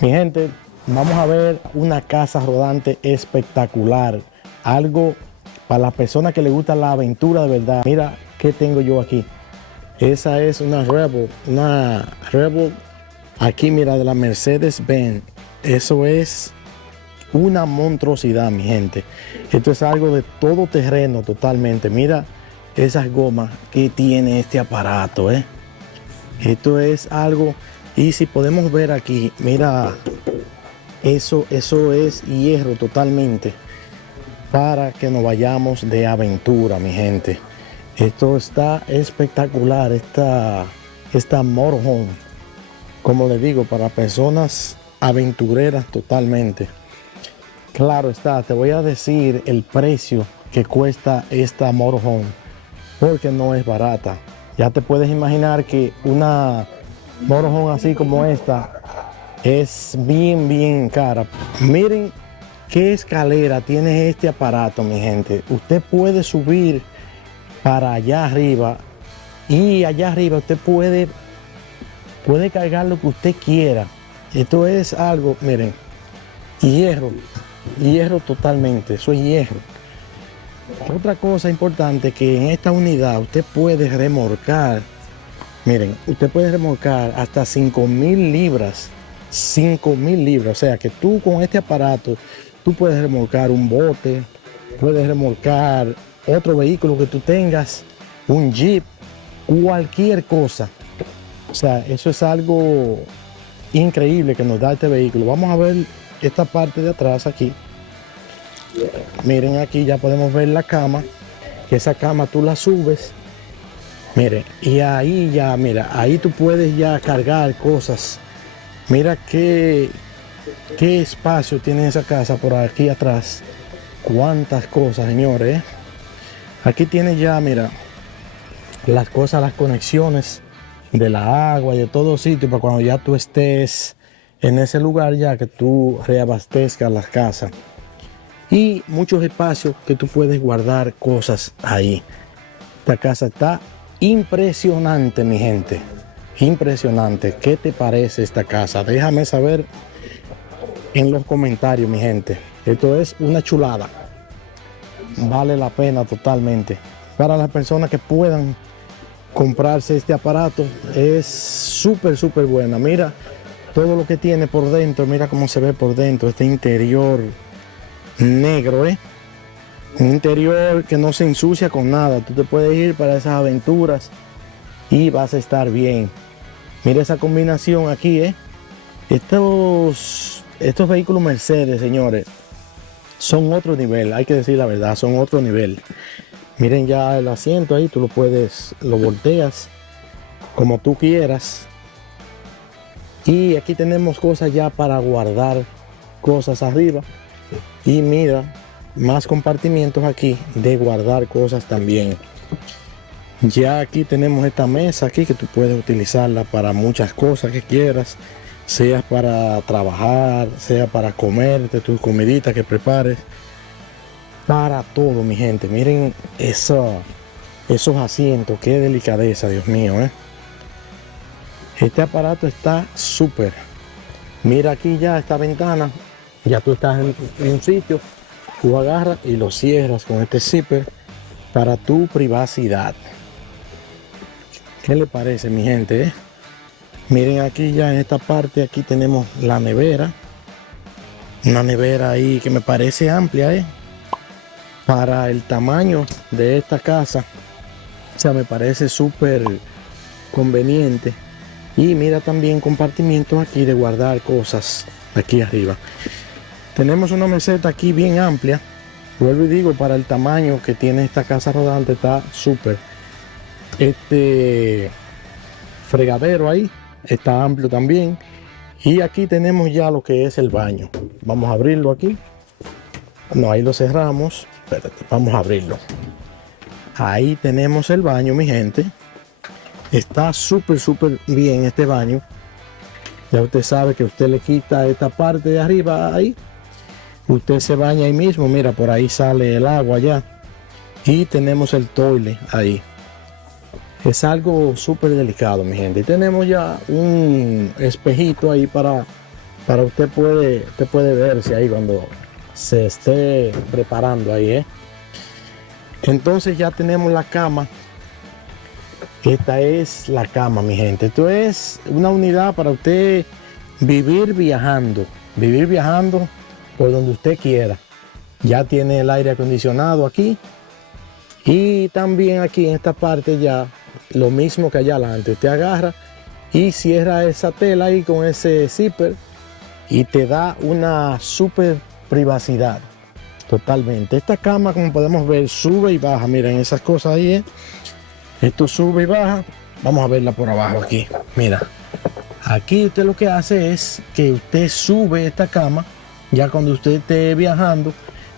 Mi gente, vamos a ver una casa rodante espectacular. Algo para las personas que les gusta la aventura de verdad. Mira qué tengo yo aquí. Esa es una Rebel. Aquí mira, de la Mercedes-Benz. Eso es una monstruosidad, mi gente. Esto es algo de todo terreno totalmente. Mira esas gomas que tiene este aparato, Esto es algo. Y si podemos ver aquí, mira, eso es hierro totalmente para que nos vayamos de aventura, mi gente. Esto está espectacular, esta motorhome, como les digo, para personas aventureras totalmente. Claro está, te voy a decir el precio que cuesta esta motorhome, porque no es barata. Ya te puedes imaginar que una motorhome así como esta es bien cara. Miren qué escalera tiene este aparato, mi gente. Usted puede subir para allá arriba y allá arriba usted puede cargar lo que usted quiera. Esto es algo, miren, hierro totalmente, eso es hierro. Otra cosa importante, que en esta unidad usted puede remolcar, miren, usted puede remolcar hasta 5,000 libras, 5,000 libras, o sea que tú con este aparato, tú puedes remolcar un bote, puedes remolcar otro vehículo que tú tengas, un Jeep, cualquier cosa. O sea, eso es algo increíble que nos da este vehículo. Vamos a ver esta parte de atrás aquí. Miren, aquí ya podemos ver la cama, que esa cama tú la subes, miren, y ahí ya, mira, ahí tú puedes ya cargar cosas. Mira qué espacio tiene esa casa por aquí atrás, cuántas cosas, señores. Aquí tienes ya, mira, las cosas, las conexiones de la agua y de todo sitio, para cuando ya tú estés en ese lugar, ya que tú reabastezcas las casas. Y muchos espacios que tú puedes guardar cosas ahí. Esta casa está impresionante, mi gente. Impresionante. ¿Qué te parece esta casa? Déjame saber en los comentarios, mi gente. Esto es una chulada. Vale la pena totalmente. Para las personas que puedan comprarse este aparato, es súper buena. Mira todo lo que tiene por dentro. Mira cómo se ve por dentro. Este interior negro, un interior que no se ensucia con nada. Tú te puedes ir para esas aventuras y vas a estar bien. Mira esa combinación aquí, estos vehículos Mercedes, señores, son otro nivel. Hay que decir la verdad, son otro nivel. Miren ya el asiento ahí, tú lo volteas como tú quieras. Y aquí tenemos cosas ya para guardar cosas arriba. Y mira, más compartimientos aquí de guardar cosas también. Ya aquí tenemos esta mesa aquí que tú puedes utilizarla para muchas cosas que quieras, sea para trabajar, sea para comerte tus comiditas que prepares, para todo, mi gente. Miren esos asientos, qué delicadeza, Dios mío, Este aparato está súper. Mira aquí ya esta ventana. Ya tú estás en un sitio, tú agarras y lo cierras con este zipper para tu privacidad. ¿Qué le parece, mi gente? Miren aquí ya en esta parte, aquí tenemos la nevera. Una nevera ahí que me parece amplia, para el tamaño de esta casa. O sea, me parece súper conveniente. Y mira también compartimientos aquí de guardar cosas aquí arriba. Tenemos una meseta aquí bien amplia. Vuelvo y digo, para el tamaño que tiene esta casa rodante está súper. Este fregadero ahí está amplio también. Y aquí tenemos ya lo que es el baño. Vamos a abrirlo aquí. No, ahí lo cerramos. Espérate, vamos a abrirlo. Ahí tenemos el baño, mi gente. Está súper bien este baño. Ya usted sabe que usted le quita esta parte de arriba ahí. Usted se baña ahí mismo, mira, por ahí sale el agua ya. Y tenemos el toile ahí. Es algo súper delicado, mi gente. Y tenemos ya un espejito ahí para para usted puede verse ahí cuando se esté preparando ahí, Entonces ya tenemos la cama. Esta es la cama, mi gente. Esto es una unidad para usted vivir viajando por donde usted quiera. Ya tiene el aire acondicionado aquí, y también aquí en esta parte ya lo mismo que allá adelante. Usted agarra y cierra esa tela ahí con ese zipper y te da una super privacidad totalmente. Esta cama, como podemos ver, sube y baja. Miren esas cosas ahí, Esto sube y baja. Vamos a verla por abajo aquí. Mira, aquí usted lo que hace es que usted sube esta cama ya cuando usted esté viajando,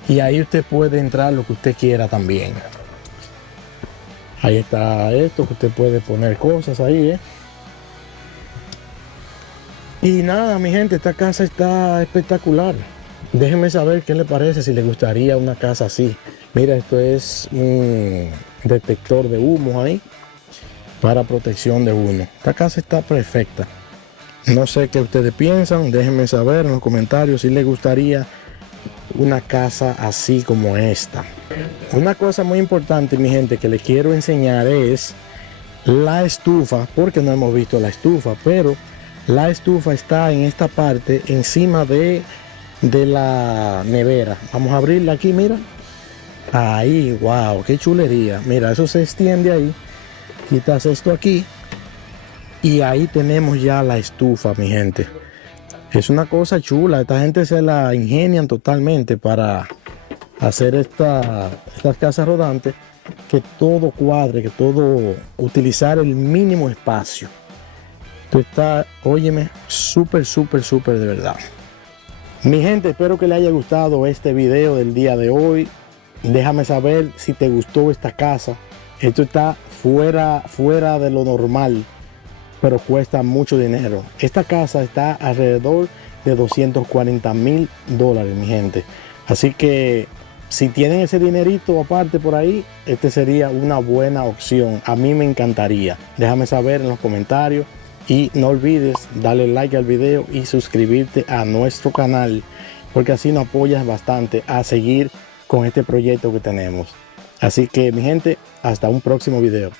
y ahí usted puede entrar lo que usted quiera también. Ahí está esto, que usted puede poner cosas ahí, Y nada, mi gente, esta casa está espectacular. Déjenme saber qué le parece, si le gustaría una casa así. Mira, esto es un detector de humo ahí para protección de humo. Esta casa está perfecta. No sé qué ustedes piensan, déjenme saber en los comentarios si les gustaría una casa así como esta. Una cosa muy importante, mi gente, que les quiero enseñar es la estufa, porque no hemos visto la estufa, pero la estufa está en esta parte encima de la nevera. Vamos a abrirla aquí, mira. Ahí, wow, qué chulería. Mira, eso se extiende ahí. Quitas esto aquí y ahí tenemos ya la estufa, mi gente. Es una cosa chula. Esta gente se la ingenian totalmente para hacer estas casas rodantes, que todo cuadre, que todo, utilizar el mínimo espacio. Esto está, óyeme, súper de verdad. Mi gente, espero que les haya gustado este video del día de hoy. Déjame saber si te gustó esta casa. Esto está fuera de lo normal, pero cuesta mucho dinero. Esta casa está alrededor de $240,000, mi gente. Así que si tienen ese dinerito aparte por ahí, este sería una buena opción. A mí me encantaría. Déjame saber en los comentarios. Y no olvides darle like al video y suscribirte a nuestro canal, porque así nos apoyas bastante a seguir con este proyecto que tenemos. Así que, mi gente, hasta un próximo video.